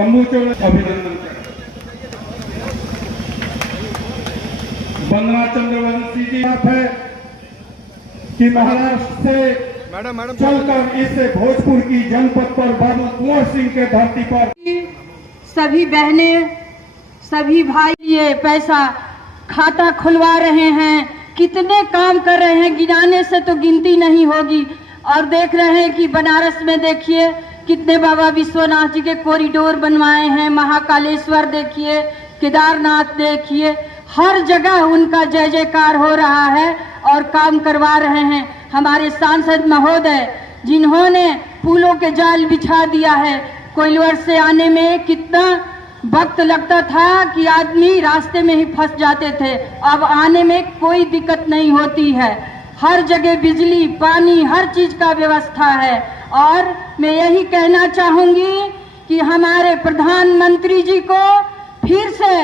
समूचे अभिनंदन करें। वंदना चंद्रवंशी जी बात है कि महाराष्ट्र से चलकर इस भोजपुर की जनपद पर बाबू कुंवर सिंह के धरती पर सभी बहनें सभी भाई ये पैसा खाता खुलवा रहे हैं, कितने काम कर रहे हैं, गिनाने से तो गिनती नहीं होगी। और देख रहे हैं कि बनारस में देखिए कितने बाबा विश्वनाथ जी के कॉरिडोर बनवाए हैं, महाकालेश्वर देखिए, केदारनाथ देखिए, हर जगह उनका जय जयकार हो रहा है और काम करवा रहे हैं। हमारे सांसद महोदय जिन्होंने पुलों के जाल बिछा दिया है, कोइलवर से आने में कितना वक्त लगता था कि आदमी रास्ते में ही फंस जाते थे, अब आने में कोई दिक्कत नहीं होती है। हर जगह बिजली पानी हर चीज का व्यवस्था है। और मैं यही कहना चाहूंगी कि हमारे प्रधानमंत्री जी को फिर से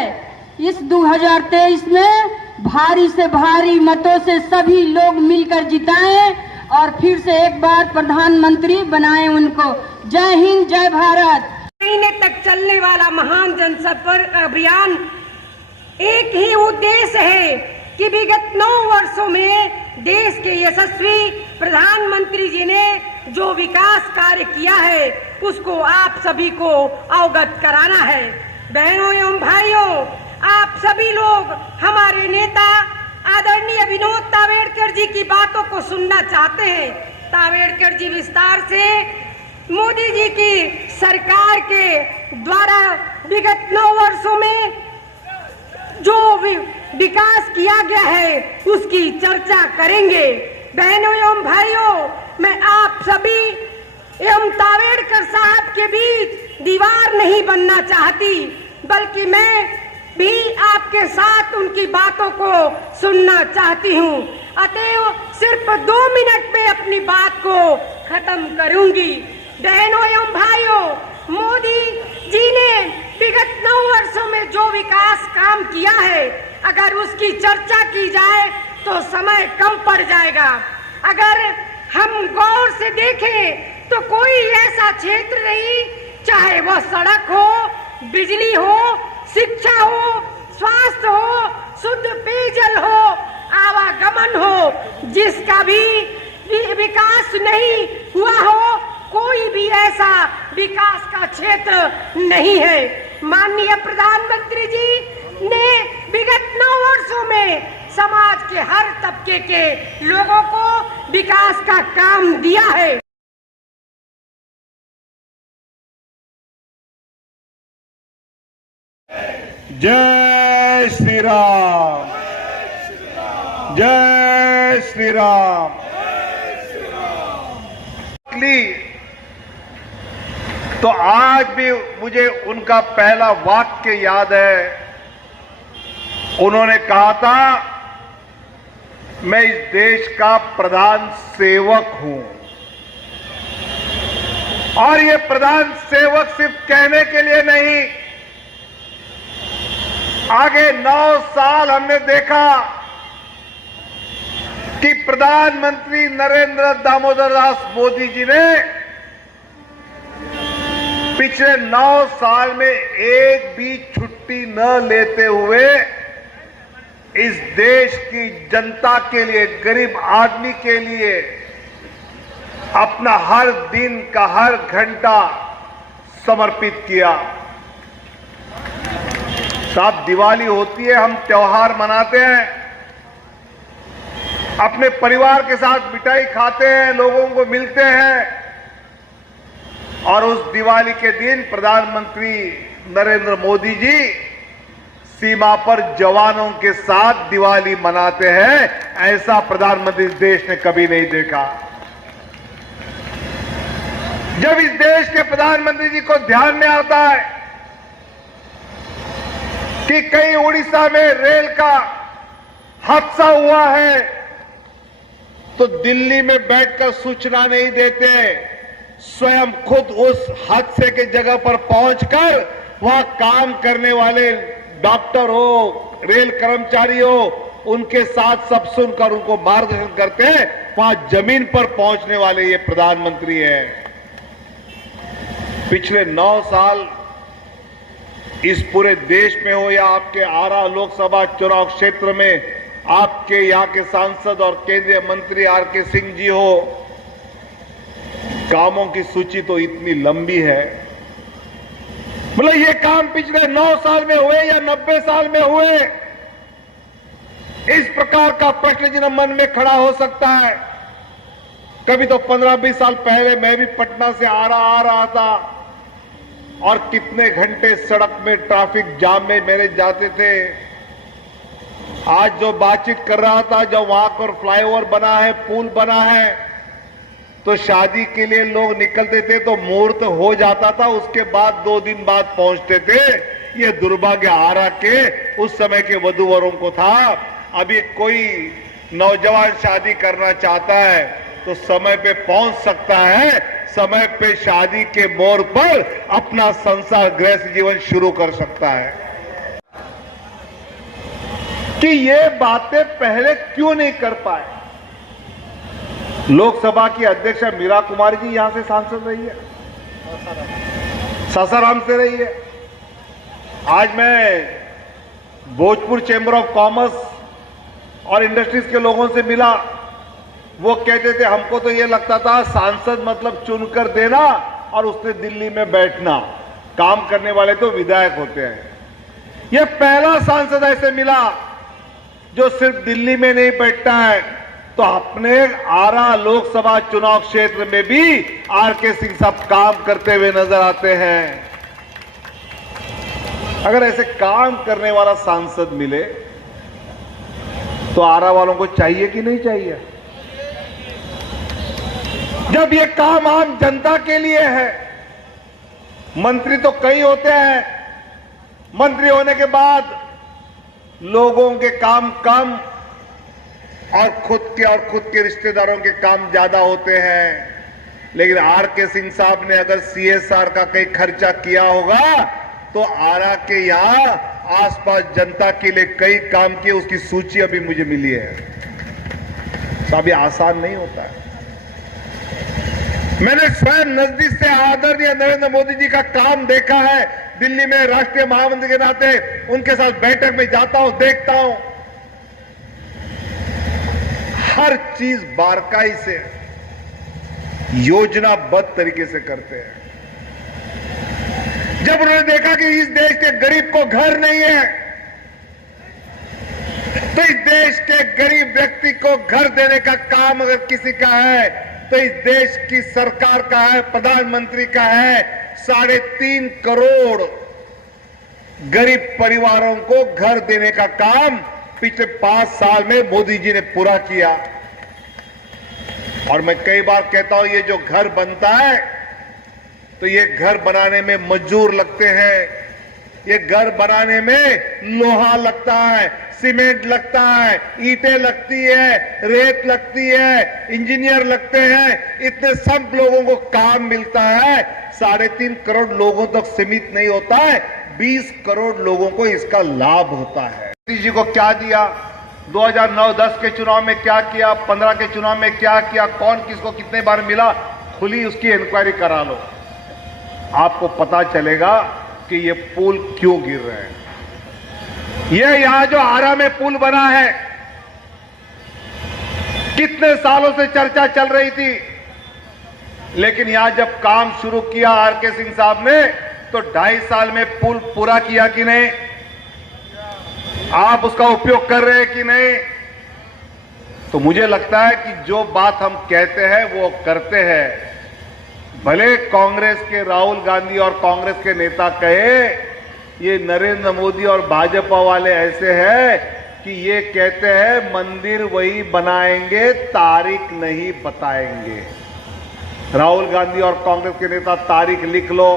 इस 2023 में भारी से भारी मतों से सभी लोग मिलकर जिताएं और फिर से एक बार प्रधानमंत्री बनाएं उनको। जय हिंद, जय भारत। महीने तक चलने वाला महान जनसंपर्क अभियान एक ही उद्देश्य है कि विगत 9 वर्षों में देश के यशस्वी प्रधानमंत्री जी ने जो विकास कार्य किया है उसको आप सभी को अवगत कराना है। बहनों एवं भाइयों, आप सभी लोग हमारे नेता आदरणीय विनोद तावेड़कर जी की बातों को सुनना चाहते हैं। तावेड़कर जी विस्तार से मोदी जी की सरकार के द्वारा विगत 9 वर्षों में जो विकास किया गया है उसकी चर्चा करेंगे। बहनों एवं भाइयों, मैं आप सभी एवं तावेड़कर साहब के बीच दीवार नहीं बनना चाहती, बल्कि मैं भी आपके साथ उनकी बातों को सुनना चाहती हूँ। अतएव सिर्फ 2 मिनट में अपनी बात को खत्म करूंगी। बहनों एवं भाइयों, मोदी जी ने विगत 9 वर्षों में जो विकास काम किया है, अगर उसकी चर्चा की जाए तो समय कम पड़ जाएगा। अगर हम गौर से देखें तो कोई ऐसा क्षेत्र नहीं, चाहे वह सड़क हो, बिजली हो, शिक्षा हो, स्वास्थ्य हो, शुद्ध पेयजल हो, आवागमन हो, जिसका भी विकास नहीं हुआ हो। कोई भी ऐसा विकास का क्षेत्र नहीं है। माननीय प्रधानमंत्री जी ने विगत 9 वर्षों में समाज के हर तबके के लोगों को विकास का काम दिया है। जय श्री राम, जय श्री राम। तो आज भी मुझे उनका पहला वाक्य याद है। उन्होंने कहा था, मैं इस देश का प्रधान सेवक हूं। और ये प्रधान सेवक सिर्फ कहने के लिए नहीं, आगे 9 साल हमने देखा कि प्रधानमंत्री नरेंद्र दामोदर दास मोदी जी ने पिछले 9 साल में एक भी छुट्टी न लेते हुए इस देश की जनता के लिए, गरीब आदमी के लिए अपना हर दिन का हर घंटा समर्पित किया। साथ दिवाली होती है, हम त्योहार मनाते हैं, अपने परिवार के साथ मिठाई खाते हैं, लोगों को मिलते हैं। और उस दिवाली के दिन प्रधानमंत्री नरेंद्र मोदी जी सीमा पर जवानों के साथ दिवाली मनाते हैं। ऐसा प्रधानमंत्री देश ने कभी नहीं देखा। जब इस देश के प्रधानमंत्री जी को ध्यान में आता है कि कहीं उड़ीसा में रेल का हादसा हुआ है, तो दिल्ली में बैठकर सूचना नहीं देते, स्वयं खुद उस हादसे के जगह पर पहुंचकर वहां काम करने वाले डॉक्टर हो, रेल कर्मचारी हो, उनके साथ सब सुनकर उनको मार्गदर्शन करते हैं। वहां जमीन पर पहुंचने वाले ये प्रधानमंत्री हैं। पिछले 9 साल इस पूरे देश में हो या आपके आरा लोकसभा चुनाव क्षेत्र में आपके यहाँ के सांसद और केंद्रीय मंत्री आर.के. सिंह जी हो, कामों की सूची तो इतनी लंबी है। मतलब ये काम पिछले 9 साल में हुए या 90 साल में हुए, इस प्रकार का प्रश्न जिन्हें मन में खड़ा हो सकता है। कभी तो 15-20 साल पहले मैं भी पटना से आ रहा था और कितने घंटे सड़क में ट्रैफिक जाम में मेरे जाते थे। आज जो बातचीत कर रहा था, जब वहां पर फ्लाईओवर बना है, पुल बना है, तो शादी के लिए लोग निकलते थे तो मुहूर्त हो जाता था, उसके बाद 2 दिन बाद पहुंचते थे। ये दुर्भाग्य आरा के उस समय के वधूवरों को था। अभी कोई नौजवान शादी करना चाहता है तो समय पे पहुंच सकता है, समय पे शादी के मोड़ पर अपना संसार गृहस्थ जीवन शुरू कर सकता है। कि ये बातें पहले क्यों नहीं कर पाए? लोकसभा की अध्यक्ष मीरा कुमारी जी यहां से सांसद रही है, सासाराम से रही है। आज मैं भोजपुर चैम्बर ऑफ कॉमर्स और इंडस्ट्रीज के लोगों से मिला, वो कहते थे हमको तो ये लगता था सांसद मतलब चुनकर देना और उसने दिल्ली में बैठना, काम करने वाले तो विधायक होते हैं। ये पहला सांसद ऐसे मिला जो सिर्फ दिल्ली में नहीं बैठता है, तो अपने आरा लोकसभा चुनाव क्षेत्र में भी आर.के. सिंह साहब काम करते हुए नजर आते हैं। अगर ऐसे काम करने वाला सांसद मिले तो आरा वालों को चाहिए कि नहीं चाहिए? जब ये काम आम जनता के लिए है। मंत्री तो कई होते हैं, मंत्री होने के बाद लोगों के काम कम और खुद के रिश्तेदारों के काम ज्यादा होते हैं। लेकिन आर.के. सिंह साहब ने अगर CSR का कई खर्चा किया होगा तो आरा के यहां आसपास जनता के लिए कई काम किए, उसकी सूची अभी मुझे मिली है। साहब ये आसान नहीं होता है। मैंने स्वयं नजदीक से आदरणीय नरेंद्र मोदी जी का काम देखा है। दिल्ली में राष्ट्रीय महामंत्री के नाते उनके साथ बैठक में जाता हूं, देखता हूं, हर चीज बारकाई से योजनाबद्ध तरीके से करते हैं। जब उन्होंने देखा कि इस देश के गरीब को घर नहीं है, तो इस देश के गरीब व्यक्ति को घर देने का काम अगर किसी का है तो इस देश की सरकार का है, प्रधानमंत्री का है। 3.5 करोड़ गरीब परिवारों को घर देने का काम पिछले 5 साल में मोदी जी ने पूरा किया। और मैं कई बार कहता हूं, ये जो घर बनता है तो ये घर बनाने में मजदूर लगते हैं, ये घर बनाने में लोहा लगता है, सीमेंट लगता है, ईंटें लगती है, रेत लगती है, इंजीनियर लगते हैं। इतने सब लोगों को काम मिलता है। 3.5 करोड़ लोगों तक सीमित नहीं होता है, 20 करोड़ लोगों को इसका लाभ होता है। मोदी जी को क्या दिया, 2009-10 के चुनाव में क्या किया, 15 के चुनाव में क्या किया, कौन किसको कितने बार मिला, खुली उसकी इंक्वायरी करा लो, आपको पता चलेगा कि ये पुल क्यों गिर रहे हैं। ये यहां जो आरा में पुल बना है, कितने सालों से चर्चा चल रही थी, लेकिन यहां जब काम शुरू किया आर.के. सिंह साहब ने तो 2.5 साल में पुल पूरा किया कि नहीं? आप उसका उपयोग कर रहे हैं कि नहीं? तो मुझे लगता है कि जो बात हम कहते हैं वो करते हैं। भले कांग्रेस के राहुल गांधी और कांग्रेस के नेता कहे, ये नरेंद्र मोदी और भाजपा वाले ऐसे हैं कि ये कहते हैं मंदिर वही बनाएंगे, तारीख नहीं बताएंगे। राहुल गांधी और कांग्रेस के नेता तारीख लिख लो।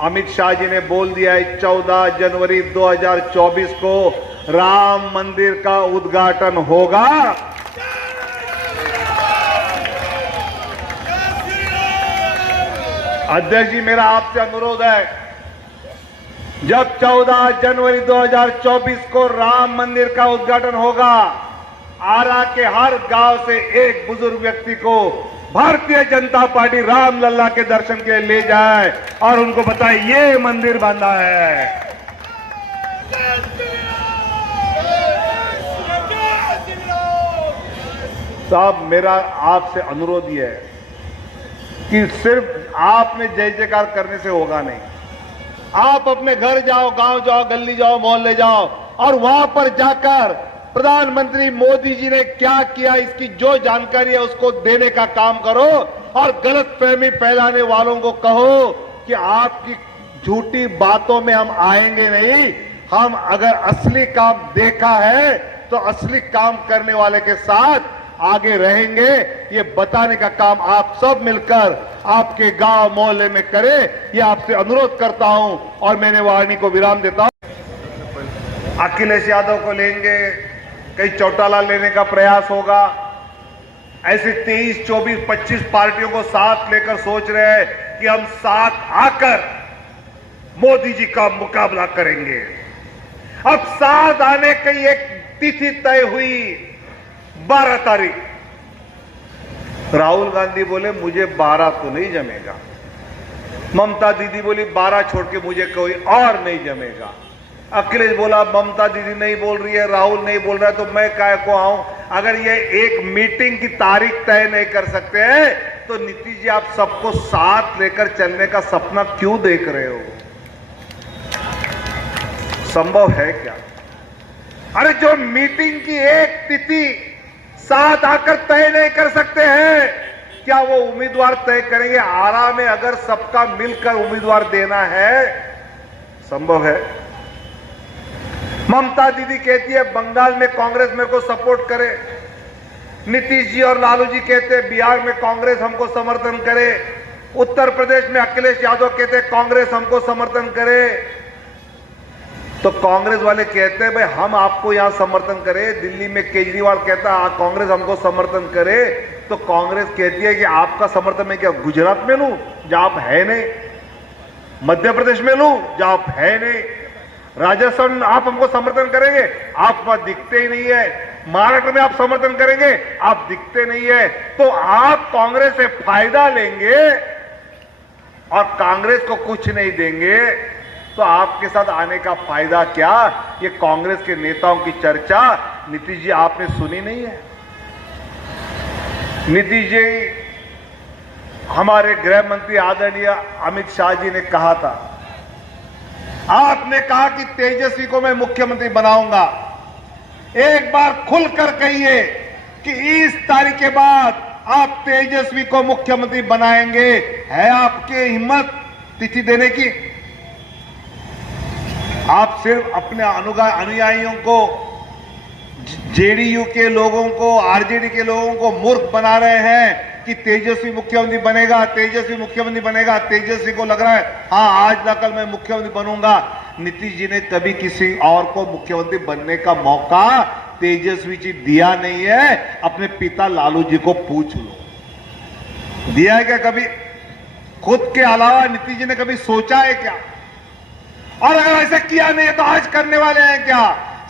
अमित शाह जी ने बोल दिया है 14 जनवरी 2024 को राम मंदिर का उद्घाटन होगा। अध्यक्ष जी, मेरा आपसे अनुरोध है, जब 14 जनवरी 2024 को राम मंदिर का उद्घाटन होगा, आरा के हर गांव से एक बुजुर्ग व्यक्ति को भारतीय जनता पार्टी राम लल्ला के दर्शन के लिए ले जाए और उनको बताए ये मंदिर बांधा है। साहब मेरा आपसे अनुरोध यह है कि सिर्फ आपने जय जयकार करने से होगा नहीं। आप अपने घर जाओ, गांव जाओ, गली जाओ, मोहल्ले जाओ और वहां पर जाकर प्रधानमंत्री मोदी जी ने क्या किया इसकी जो जानकारी है उसको देने का काम करो और गलतफहमी फैलाने वालों को कहो कि आपकी झूठी बातों में हम आएंगे नहीं। हम अगर असली काम देखा है तो असली काम करने वाले के साथ आगे रहेंगे। ये बताने का काम आप सब मिलकर आपके गांव मोहल्ले में करें, ये आपसे अनुरोध करता हूं और मैंने वाणी को विराम देता हूं। अखिलेश यादव को लेंगे, कहीं चौटाला लेने का प्रयास होगा। ऐसे 23, 24, 25 पार्टियों को साथ लेकर सोच रहे हैं कि हम साथ आकर मोदी जी का मुकाबला करेंगे। अब साथ आने की एक तिथि तय हुई 12 तारीख। राहुल गांधी बोले मुझे 12 तो नहीं जमेगा। ममता दीदी बोली 12 छोड़ के मुझे कोई और नहीं जमेगा। अखिलेश बोला ममता दीदी नहीं बोल रही है, राहुल नहीं बोल रहा है, तो मैं काय को आऊं। अगर ये एक मीटिंग की तारीख तय नहीं कर सकते हैं तो नीतीश जी आप सबको साथ लेकर चलने का सपना क्यों देख रहे हो? संभव है क्या? अरे जो मीटिंग की एक तिथि साथ आकर तय नहीं कर सकते हैं, क्या वो उम्मीदवार तय करेंगे? आरा में अगर सबका मिलकर उम्मीदवार देना है, संभव है। ममता दीदी कहती है बंगाल में कांग्रेस मेरे को सपोर्ट करे, नीतीश जी और लालू जी कहते हैं बिहार में कांग्रेस हमको समर्थन करे, उत्तर प्रदेश में अखिलेश यादव कहते हैं कांग्रेस हमको समर्थन करे। तो कांग्रेस वाले कहते हैं भाई हम आपको यहां समर्थन करें, दिल्ली में केजरीवाल कहता है कांग्रेस हमको समर्थन करे, तो कांग्रेस कहती है कि आपका समर्थन मैं क्या गुजरात में लूं जहां आप है नहीं, मध्य प्रदेश में लूं जहां आप है नहीं, राजस्थान आप हमको समर्थन करेंगे, आप वहां दिखते ही नहीं है, महाराष्ट्र में आप समर्थन करेंगे, आप दिखते नहीं है। तो आप कांग्रेस से फायदा लेंगे और कांग्रेस को कुछ नहीं देंगे, तो आपके साथ आने का फायदा क्या? ये कांग्रेस के नेताओं की चर्चा नीतीश जी आपने सुनी नहीं है। नीतीश जी, हमारे गृह मंत्री आदरणीय अमित शाह जी ने कहा था, आपने कहा कि तेजस्वी को मैं मुख्यमंत्री बनाऊंगा। एक बार खुलकर कहिए कि इस तारीख के बाद आप तेजस्वी को मुख्यमंत्री बनाएंगे। है आपके हिम्मत तिथि देने की? आप सिर्फ अपने अनुयायियों को, जेडीयू के लोगों को, आरजेडी के लोगों को मूर्ख बना रहे हैं कि तेजस्वी मुख्यमंत्री बनेगा, तेजस्वी मुख्यमंत्री बनेगा। तेजस्वी को लग रहा है हाँ आज ना कल मैं मुख्यमंत्री बनूंगा। नीतीश जी ने कभी किसी और को मुख्यमंत्री बनने का मौका तेजस्वी जी दिया नहीं है। अपने पिता लालू जी को पूछ लो, दिया है क्या कभी? खुद के अलावा नीतीश जी ने कभी सोचा है क्या? और अगर ऐसा किया नहीं है तो आज करने वाले हैं क्या?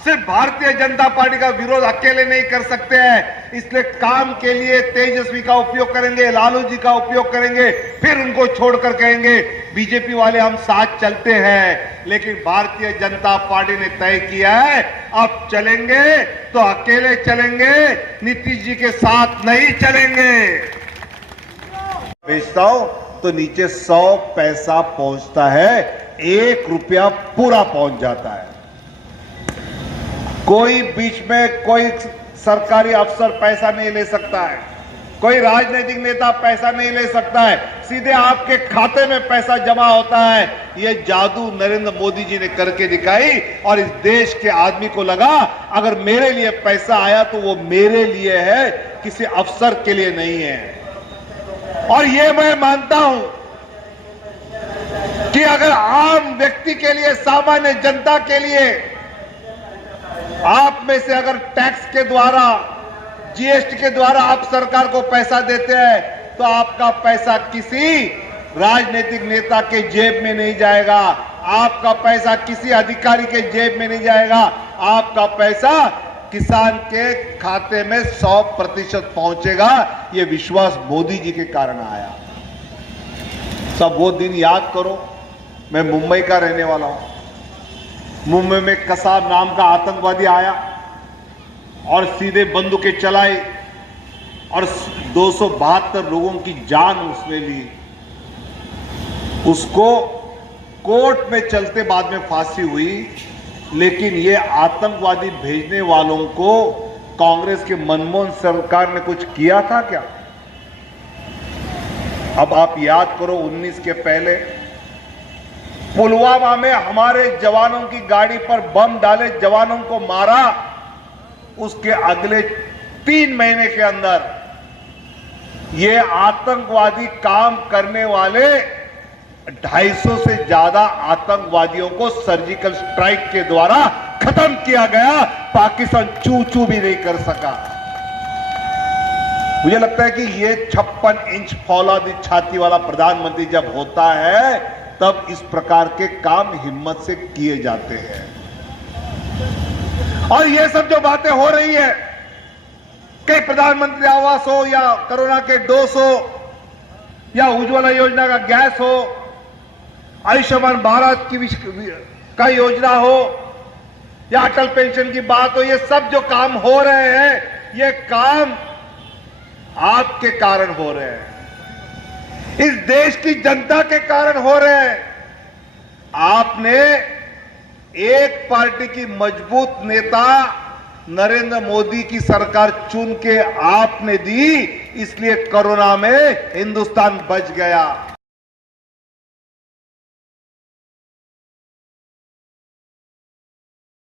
सिर्फ भारतीय जनता पार्टी का विरोध अकेले नहीं कर सकते हैं, इसलिए काम के लिए तेजस्वी का उपयोग करेंगे, लालू जी का उपयोग करेंगे, फिर उनको छोड़कर कहेंगे बीजेपी वाले हम साथ चलते हैं। लेकिन भारतीय जनता पार्टी ने तय किया है अब चलेंगे तो अकेले चलेंगे, नीतीश जी के साथ नहीं चलेंगे। बेचता हूं तो नीचे 100 पैसा पहुंचता है, 1 रुपया पूरा पहुंच जाता है। कोई बीच में कोई सरकारी अफसर पैसा नहीं ले सकता है, कोई राजनीतिक नेता पैसा नहीं ले सकता है, सीधे आपके खाते में पैसा जमा होता है। यह जादू नरेंद्र मोदी जी ने करके दिखाई और इस देश के आदमी को लगा अगर मेरे लिए पैसा आया तो वो मेरे लिए है, किसी अफसर के लिए नहीं है। और यह मैं मानता हूं कि अगर आम व्यक्ति के लिए, सामान्य जनता के लिए आप में से अगर टैक्स के द्वारा, जीएसटी के द्वारा आप सरकार को पैसा देते हैं तो आपका पैसा किसी राजनीतिक नेता के जेब में नहीं जाएगा, आपका पैसा किसी अधिकारी के जेब में नहीं जाएगा, आपका पैसा किसान के खाते में 100% पहुंचेगा। यह विश्वास मोदी जी के कारण आया। सब वो दिन याद करो। मैं मुंबई का रहने वाला हूं। मुंबई में कसाब नाम का आतंकवादी आया और सीधे बंदूकें चलाई और 272 लोगों की जान उसने ली। उसको कोर्ट में चलते बाद में फांसी हुई, लेकिन ये आतंकवादी भेजने वालों को कांग्रेस के मनमोहन सरकार ने कुछ किया था क्या? अब आप याद करो, 19 के पहले पुलवामा में हमारे जवानों की गाड़ी पर बम डाले, जवानों को मारा। उसके अगले 3 महीने के अंदर ये आतंकवादी काम करने वाले 250 से ज्यादा आतंकवादियों को सर्जिकल स्ट्राइक के द्वारा खत्म किया गया। पाकिस्तान चू चू भी नहीं कर सका। मुझे लगता है कि ये 56 इंच फौलादी छाती वाला प्रधानमंत्री जब होता है, तब इस प्रकार के काम हिम्मत से किए जाते हैं। और ये सब जो बातें हो रही है कि प्रधानमंत्री आवास हो या कोरोना के डोज हो या उज्ज्वला योजना का गैस हो, आयुष्मान भारत का योजना हो या अटल पेंशन की बात हो, ये सब जो काम हो रहे हैं, ये काम आपके कारण हो रहे हैं, इस देश की जनता के कारण हो रहे हैं। आपने एक पार्टी की मजबूत नेता नरेंद्र मोदी की सरकार चुन के आपने दी, इसलिए कोरोना में हिंदुस्तान बच गया।